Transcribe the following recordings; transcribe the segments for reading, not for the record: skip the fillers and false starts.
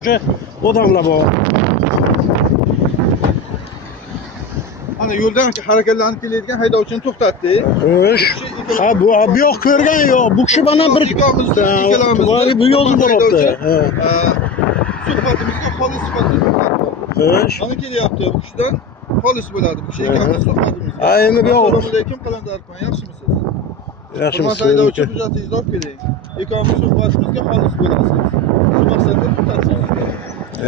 Odamlar bor. Ana yo'ldan harakatlanib kelayotgan haydovchini to'xtatdi. Xo'sh. Ha, bu yo'q ko'rgan yo'q. Bu kishi mana bir bu yo'lni boribdi. Suhbatimizga xolis sifatida to'xtatdi. Xo'sh. Mana kelyapti. Bu kishidan xolis bo'ladi. Bu kishi ekanimiz suhbatimizga. Endi bu yo'q. Assalomu alaykum, Qalandar aka, yaxshimisiz? Yaxshimisiz? Haydovchi hujjatingizni olib keling. Ekanimiz suhbatimizga xolis bo'lasiz. Shu maqsadda to'xtatdik.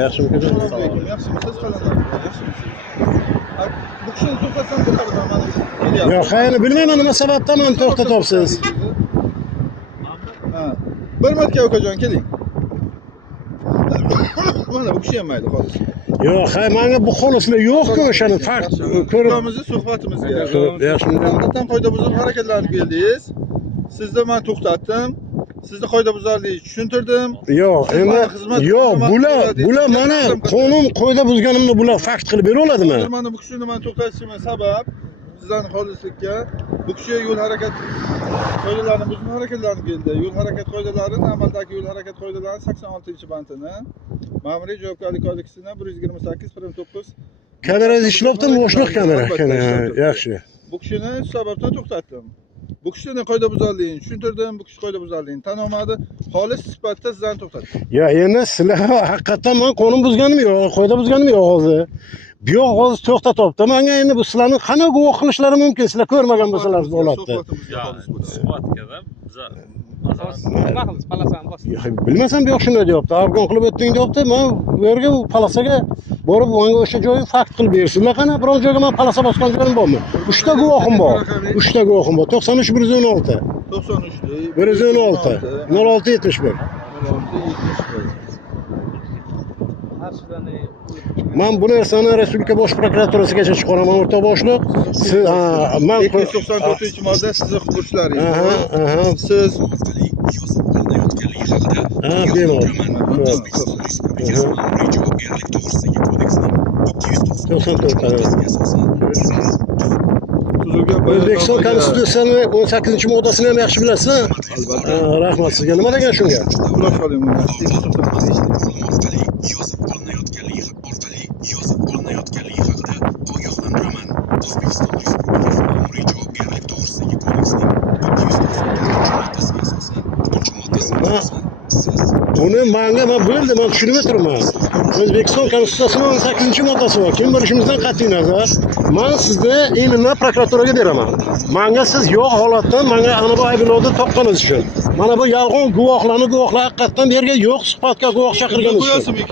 Yaxshimisiz? Assalomu alaykum, yaxshimisiz? Qalandar aka, yaxshimisiz? Bu kishini to'xtatsam bo'ladimi? Mana kelyapti. Yo'q, hayır, bilmayman nima sababdan meni to'xtatyapsiz. Ha. Bir marta ukajon keling. Mana bu kishi ham mayli xolis. Yo'q, hay, menga bu xolislar yo'q-ku o'shani fakt ko'rib. Ko'ramizni suhbatimizga. Yaxshimi? Albatta qoida buzib harakatlanib keldingiz. Sizni men to'xtatdim. Sizni qoidabuzarlikni tushuntirdim. Yo'q, endi yo'q, bular mana qonun qoida buzganimni bular fakt qilib bera oladimi? Mana bu kishini men to'xtatishimga sabab sizlarning xolislikka bu kishi yo'l harakat qoidalarini buzib harakatlanib keldi. Yo'l harakat qoidalarini, amaldagi yo'l harakat qoidalarining 86-bandini, Ma'muriy javobgarlik kodeksining 128-9 Kamerangiz ishlayaptimi? Bo'shliq kamera. Yaxshi. Bu kishini shu sababdan to'xtatdim. Bu kishining qoidabuzarligini tushuntirdim. Bu kishi qoidabuzarligini tan olmadi. Xolis sifatida sizlarni to'xtatdim. Ya endi sizlar haqiqatan men qonun buzganim yo'q, qoida buzganim yo'q hozir. Bu yo'q hozir to'xtatyapti. Menga endi bu sizlarni qana guvoh qilishlari mumkin? Sizlar ko'rmagan bo'lsalar bu holatda. Suhbatga biza nima qilamiz? Palasani bosdik. Bilmasam bu yoq shunday deyapti. Afg'on qilib o'tding deyapti. Men bu yerga bu palasaga borib menga o'sha joyni fakt qilib bersizlar. Qana biron joyga men palasa bosgan joyim bormi? 3 ta guvohim bor. 3 ta guvohim bor. 93 116. 93 116 06 71. Men bu narsani Respublika bosh prokuraturasigacha chiqaraman, o'rta boshliq. Siz men 294-modda sizni huquqchilaringiz. Siz bemalol. 94. O'zbekiston Konstitutsiyasining 18-moddasini ham yaxshi bilasiz. Albatta. Rahmat sizga. Nima degan shunga? Xulosa qiling. Yozib olinayotganligi haqida ogohlantiraman. O'zbekiston Respublikasi Ma'muriy javobgarlik to'g'risidagi kodeksning 293-moddasiga asosan Uni menga men bo'ldi, men tushunib o'tiraman. O'zbekiston Konstitutsiyasining 18-moddasi bor. Kim bilishimizdan qat'iy nazar, men sizni elimdan prokuraturaga beraman. Menga siz yo'q holatdan menga ana bu ayblovni topganingiz uchun. Mana bu yolg'on guvohlar haqiqatan bu yerga yo'q suhbatga guvoh chaqirganingiz uchun.